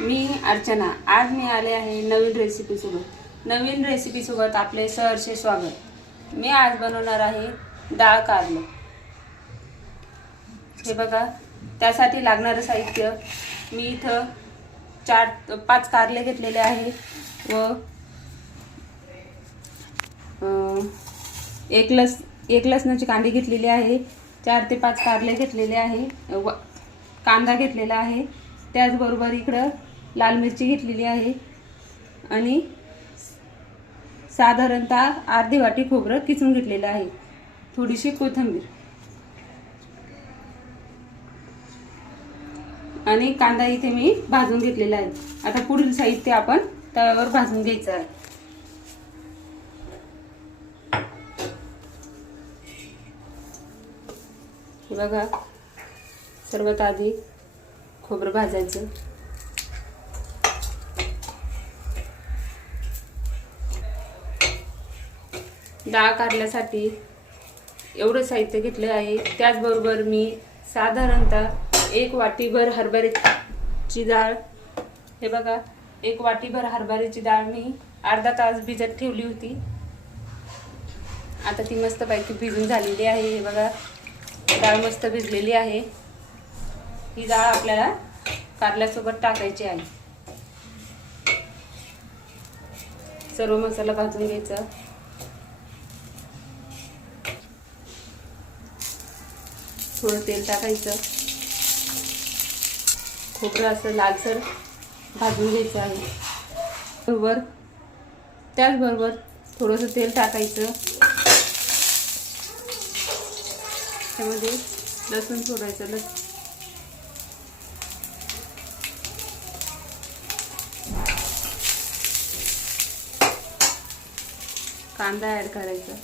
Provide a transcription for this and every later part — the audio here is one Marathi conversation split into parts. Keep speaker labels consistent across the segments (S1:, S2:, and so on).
S1: मी अर्चना. आज मी आले आहे नवीन रेसिपीसोबत नवीन रेसिपीसोबत आपले सहर्षे स्वागत. मी आज बनवणार आहे डाळ कारलं. हे बघा त्यासाठी लागणारं साहित्य. मी इथं चार पाच कारले घेतलेले आहे व एक लस एक लसणाची कांदे घेतलेली आहे. चार ते पाच कारले घेतलेले आहे. व कांदा घेतलेला आहे. त्याचबरोबर इकडं लाल मिरची घेतलेली आहे. आणि साधारणतः अर्धी वाटी खोबरं किचून घेतलेलं आहे. थोडीशी कोथिंबीर. आणि कांदा इथे मी भाजून घेतलेला आहे. आता पुढील साहित्य आपण तव्यावर भाजून घ्यायचं आहे. बघा सर्वात आधी खोबरं भाजायचं. डाळ काढण्यासाठी एवढं साहित्य घेतलं आहे. त्याचबरोबर मी साधारणतः एक वाटीभर हरभऱ्याची डाळ हे बघा एक वाटीभर हरभऱ्याची डाळ मी अर्धा तास भिजत ठेवली होती. आता ती मस्तपैकी भिजून झालेली आहे. हे बघा डाळ मस्त भिजलेली आहे. ही डाळ आपल्याला कारल्यासोबत टाकायची आहे. सर्व मसाला भाजून घ्यायचा. थोडं तेल टाकायचं. खोबरं असं लालसर भाजून घ्यायचं आहे. बरोबर त्याचबरोबर थोडंसं तेल टाकायचं. त्यामध्ये लसूण सोडायचं लस कांदा ॲड करायचा.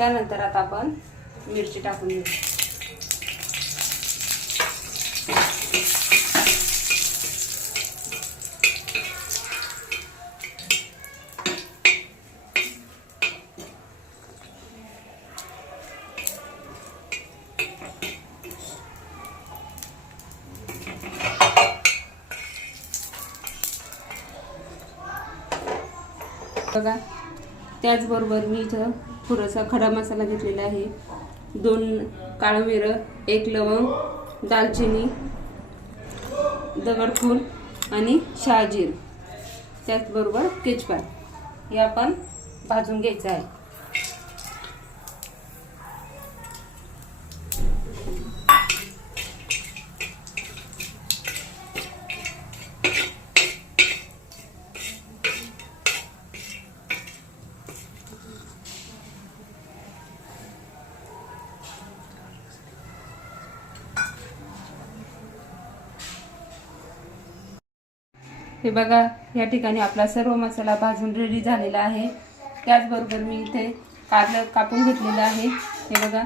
S1: त्यानंतर आता आपण मिरची टाकून घेऊ. बघा त्याचबरोबर मी इथं थोडासा खडा मसाला घेतलेला आहे. दोन काळं मिरं एक लवंग दालचिनी दगडफूल आणि शहाजीर. त्याचबरोबर केचपा हे आपण भाजून घ्यायचं आहे. हे बघा या ठिकाणी आपला सर्व मसाला भाजून रेडी झालेला आहे. त्याचबरोबर मी इथे कारलं कापून घेतलेलं आहे. हे बघा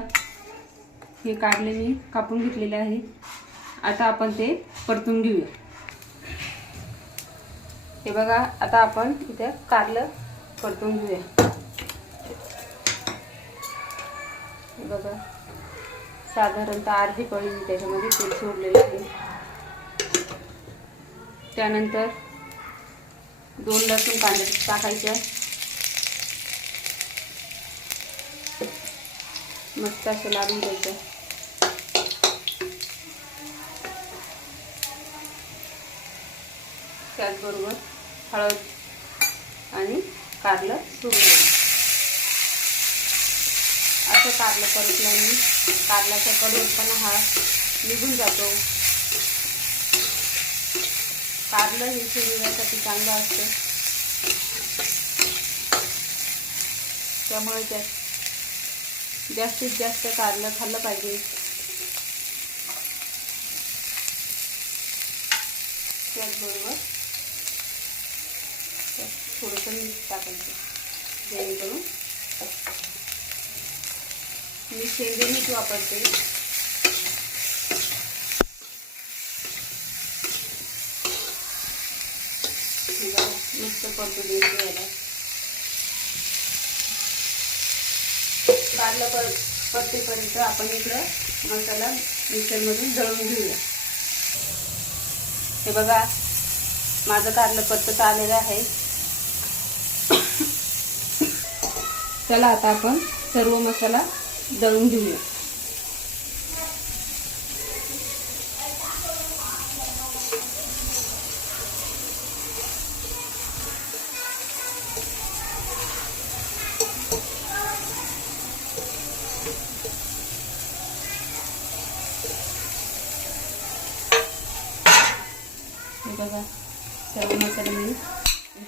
S1: हे कारले मी कापून घेतलेले आहे. आता आपण ते परतून घेऊया. हे बघा आता आपण इथे कारलं परतून घेऊया. हे बघा साधारणतः अर्धी पळी मी त्याच्यामध्ये तेल सोडलेलं आहे. त्यानंतर दोन लसूण कांदे टाकायच्या मस्त असं लावून द्यायचं. त्याचबरोबर हळद आणि कारलं सोडून असं कारलं परतल्याने कारल्याचा पण हा निघून जातो. कारलं हे शरीरासाठी चांगलं असतं. त्यामुळे त्यात जास्तीत जास्त कारलं खाल्लं पाहिजे. त्याचबरोबर त्यात थोडंसं मीठ टाकायचं. जेणेकरून मी शेंदे मीठ वापरते हे बघा, मस्त कारलं पर परतेपर्यंत आपण इकडं मसाला मिक्सरमधून दळून घेऊया. हे बघा माझं कारलं परतत आलेलं आहे. चला आता आपण सर्व मसाला दळून घेऊया.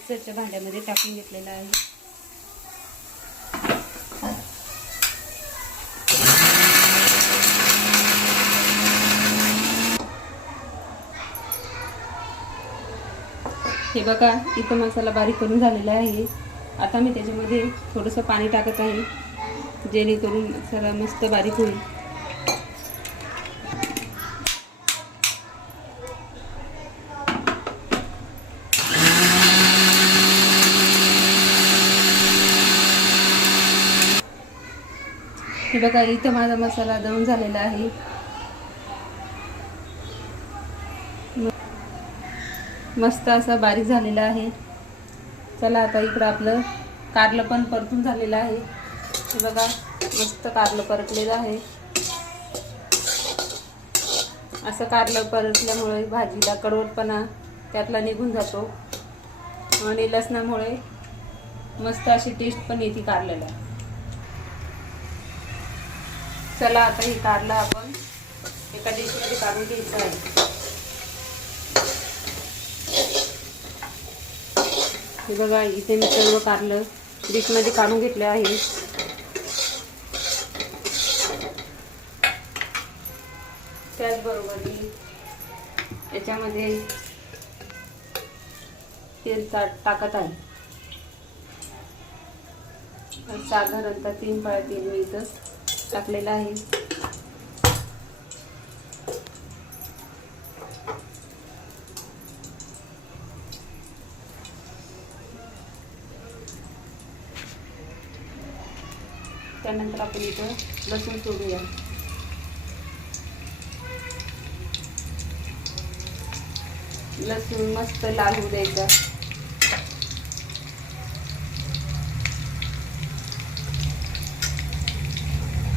S1: मिक्सरच्या भांड्यामध्ये टाकून घेतलेला आहे. हे बघा इथं मसाला बारीक करून झालेला आहे. आता मी त्याच्यामध्ये थोडंसं पाणी टाकत आहे जेणेकरून मसाला मस्त बारीक होईल. हे बघा इथं माझा मसाला दळून झालेला आहे. म- मस्त असा बारीक झालेला आहे. चला आता इकडं आपलं कारलं पण परतून झालेलं आहे. हे बघा मस्त कारलं परतलेलं आहे. असं कारलं परतल्यामुळे भाजीला कडवटपणा त्यातला निघून जातो. आणि लसणामुळे मस्त अशी टेस्ट पण येते कारल्याला. चला आता हे काढलं आपण. एका डिशमध्ये काढून घ्यायचं आहे. हे बघा इथे मी सर्व कारलं डिशमध्ये काढून घेतले आहे. त्याचबरोबर मी याच्यामध्ये तेल टा टाकत आहे. साधारणतः तीन पाळ्या तेल मिळतं. टाकलेलं आहे. त्यानंतर आपण इथं लसूण सोडूया. लसूण मस्त लाल होऊ द्यायचा.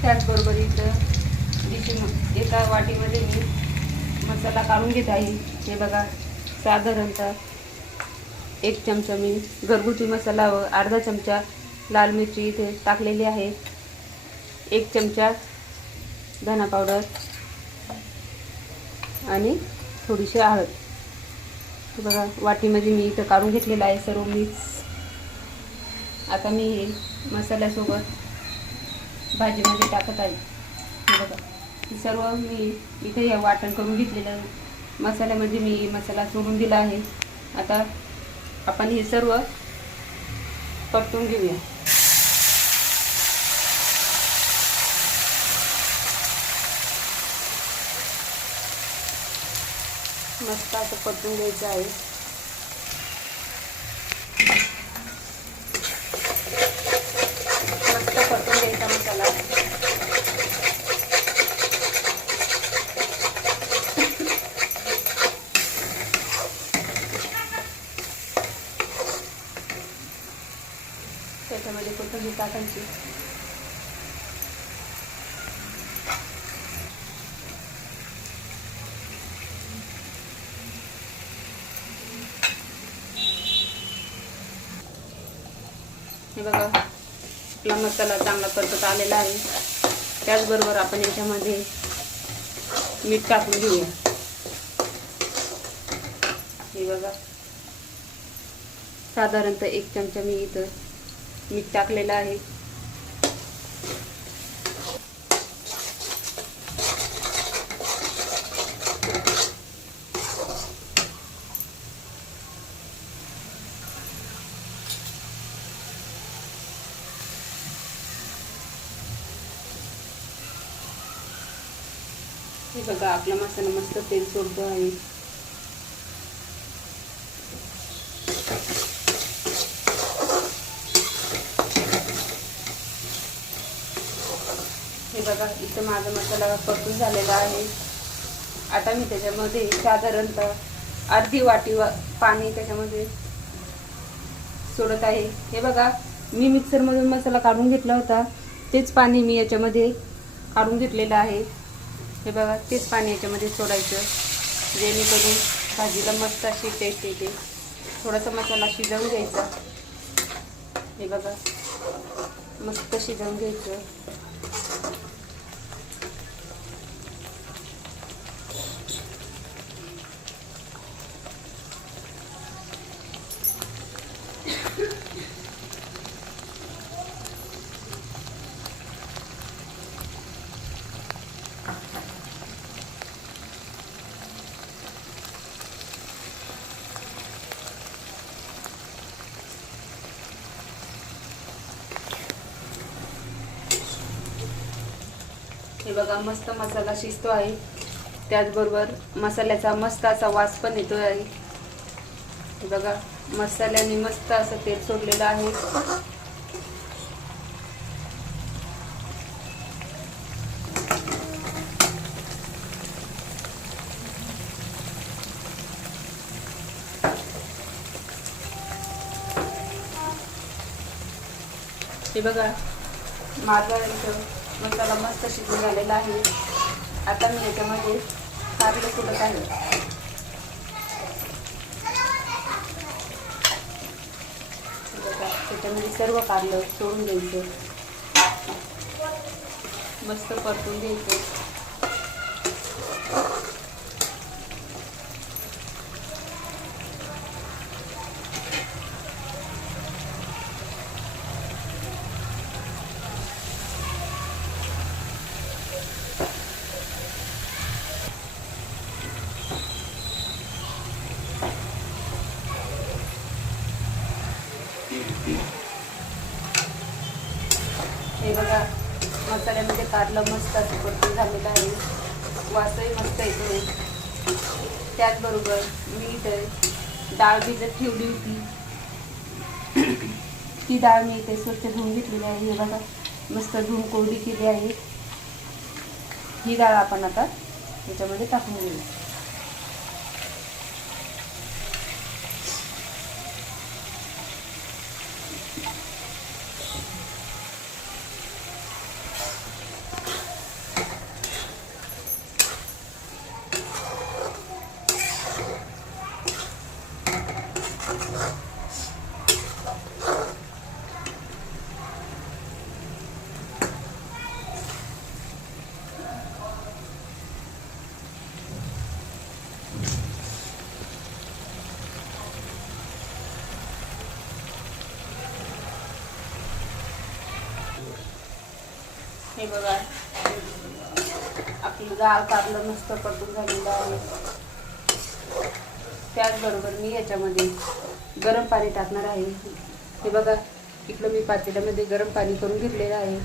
S1: त्याचबरोबर इथं डिशी एका वाटीमध्ये मी मसाला काढून घेत आहे. हे बघा साधारणतः एक चमचा मी घरगुती मसाला व अर्धा चमचा लाल मिरची इथे टाकलेली आहे. एक चमचा धना पावडर आणि थोडीशी हळद. बघा वाटीमध्ये मी इथं काढून घेतलेलं आहे सर्व मिक्स. आता मी हे मसाल्यासोबत भाजीमध्ये म्हणजे टाकत आहे. हे बघा. हे सर्व मी इथे हे वाटण करून घेतलेलं मसाल्यामध्ये म्हणजे मी मसाला सोडून दिला आहे. आता आपण हे सर्व परतून घेऊया. मस्त असं परतून घ्यायचं आहे मस्त परतून घ्यायचा मसाला त्याच्यामध्ये टाकायची. हे बघा आपला मसाला चांगला परतत आलेला आहे. त्याचबरोबर आपण याच्यामध्ये मीठ टाकून घेऊया. हे बघा साधारणतः एक चमचा मी इथं मीठ टाकलेलं आहे. हे बघा आपला मसाला मस्त तेल सोडतो आहे. हे बघा इथं माझा मसाला परतून झालेला आहे. आता मी त्याच्यामध्ये साधारणतः अर्धी वाटी वा- पाणी त्याच्यामध्ये सोडत आहे. हे बघा मी मिक्सरमधून मसाला काढून घेतला होता. तेच पाणी मी याच्यामध्ये काढून घेतलेलं आहे. हे बघा तेच पाणी याच्यामध्ये सोडायचं. जेणेकरून भाजीला मस्त अशी टेस्ट येते. थोडासा मसाला शिजवून घ्यायचा. हे बघा मस्त शिजवून घ्यायचं. बघा मस्त मसाला शिजतो आहे. त्याचबरोबर मसाल्याचा मस्त असा वास पण येतो आहे. हे बघा मसाल्याने मस्त असं तेल सोडलेलं आहे. हे बघा माझा इथं मसाला मस्त शिजून झालेला आहे. आता मी याच्यामध्ये कारलं सोडत आहे त्याच्यामध्ये सर्व कारलं सोडून द्यायचं. मस्त परतून घ्यायचं हे बघा मसाल्यामध्ये कारलं मस्त असं परतून झालेलं आहे. वासही मस्त येतो त्याचबरोबर मी इथे डाळ भिजत ठेवली होती ती डाळ मी इथे स्वच्छ धुवून घेतलेली आहे. हे बघा मस्त धुवून कोरडी केली आहे. ही डाळ आपण आता याच्यामध्ये टाकून घेऊ हे बघा आपलं काढलं कारलं मस्त परतून झालेलं आहे. त्याचबरोबर मी याच्यामध्ये गरम पाणी टाकणार आहे. हे बघा इकडं मी पातेल्यामध्ये गरम पाणी करून घेतलेलं आहे.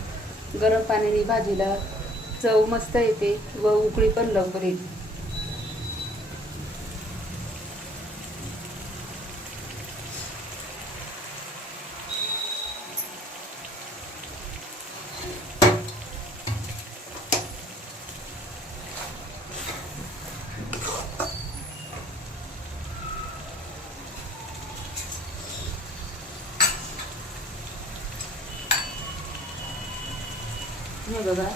S1: गरम पाण्याने भाजीला चव मस्त येते व उकळी पण लवकर येते. हे बघा.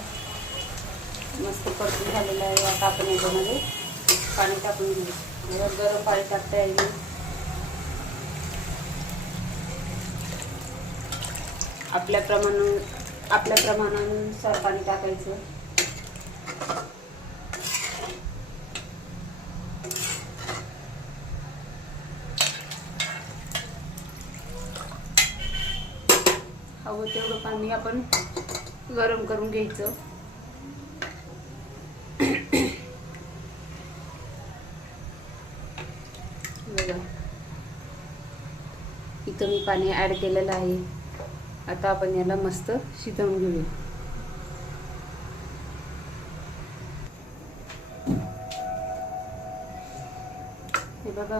S1: मस्त परतून झालेलं आहे आता आपण याच्यामध्ये. पाणी टाकून घेऊ. गरम पाणी टाकता येईल. आपल्या प्रमाण आपल्या प्रमाणानुसार पाणी टाकायचं. करून घ्यायचं. बघा. इथं मी पाणी ॲड केलेलं आहे. आता आपण याला मस्त शिजवून घेऊया. हे बघा.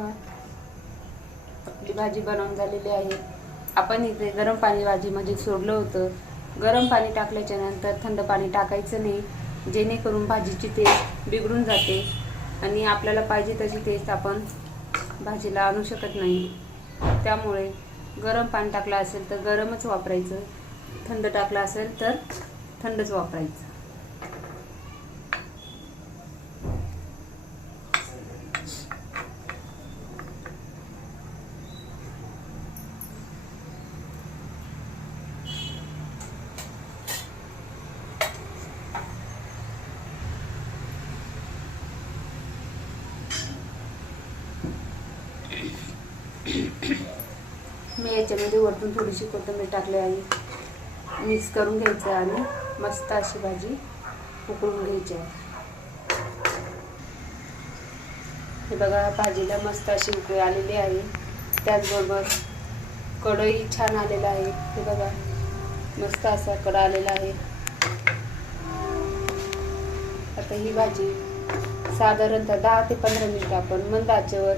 S1: आपली भाजी बनवून झालेली आहे. आपण इथे गरम पाणी भाजीमध्ये म्हणजे सोडलं होतं. गरम पाणी टाकल्याच्या नंतर थंड पाणी टाकायचं नाही. जेणेकरून भाजीची टेस्ट बिघडून जाते. आणि आपल्याला पाहिजे तशी टेस्ट आपण भाजीला आणू शकत नाही. त्यामुळे गरम पाणी टाकलं असेल तर गरमच वापरायचं. थंड टाकलं असेल तर थंडच वापरायचं. त्याच्यामध्ये वरतून थोडीशी कोथिंबीर टाकली आहे. मिक्स करून घ्यायचं आणि मस्त अशी भाजी उकळून घ्यायची आहे. हे बघा भाजीला मस्त अशी उकळी आलेली आहे. त्याचबरोबर कढई छान आलेला आहे. हे बघा मस्त असा कडा आलेला आहे. आता ही भाजी साधारणतः दहा ते पंधरा मिनटं आपण मंद आचेवर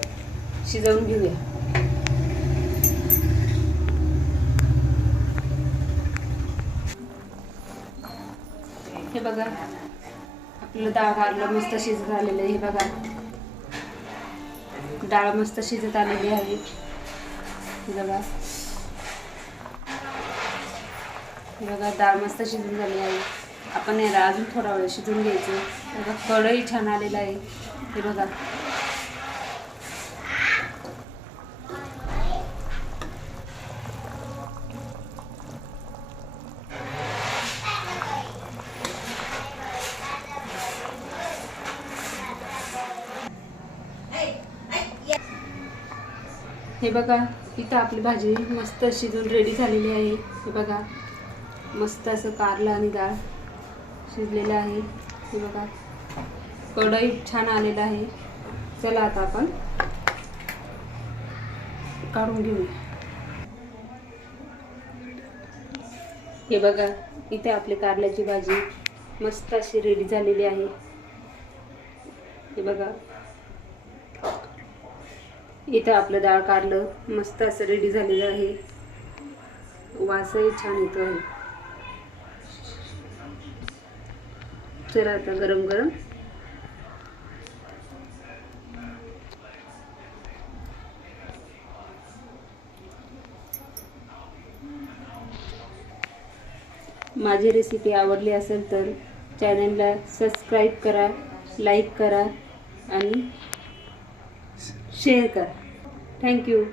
S1: शिजवून घेऊया. हे बघा. आपलं डाळ आलं मस्त शिजत आलेलं आहे हे बघा. डाळ मस्त शिजत आलेली आहे. बघा. हे बघा डाळ मस्त शिजून झाली आहे. आपण याला अजून थोडा वेळ शिजून घ्यायचं. बघा कढई छान आलेला आहे. हे बघा. हे बघा इथं आपली भाजी मस्त शिजून रेडी झालेली आहे. हे बघा मस्त असं कारलं आणि डाळ शिजलेलं आहे. हे बघा कढई छान आलेलं आहे. चला आता आपण काढून घेऊया. हे बघा इथे आपली कारल्याची भाजी मस्त अशी रेडी झालेली आहे. हे बघा इथं आपलं डाळ काढलं मस्त असं रेडी झालेलं आहे. वासही छान येतो आहे. चला आता गरम गरम. माझी रेसिपी आवडली असेल तर चॅनलला सबस्क्राईब करा लाईक करा आणि शेअर करा. थँक्यू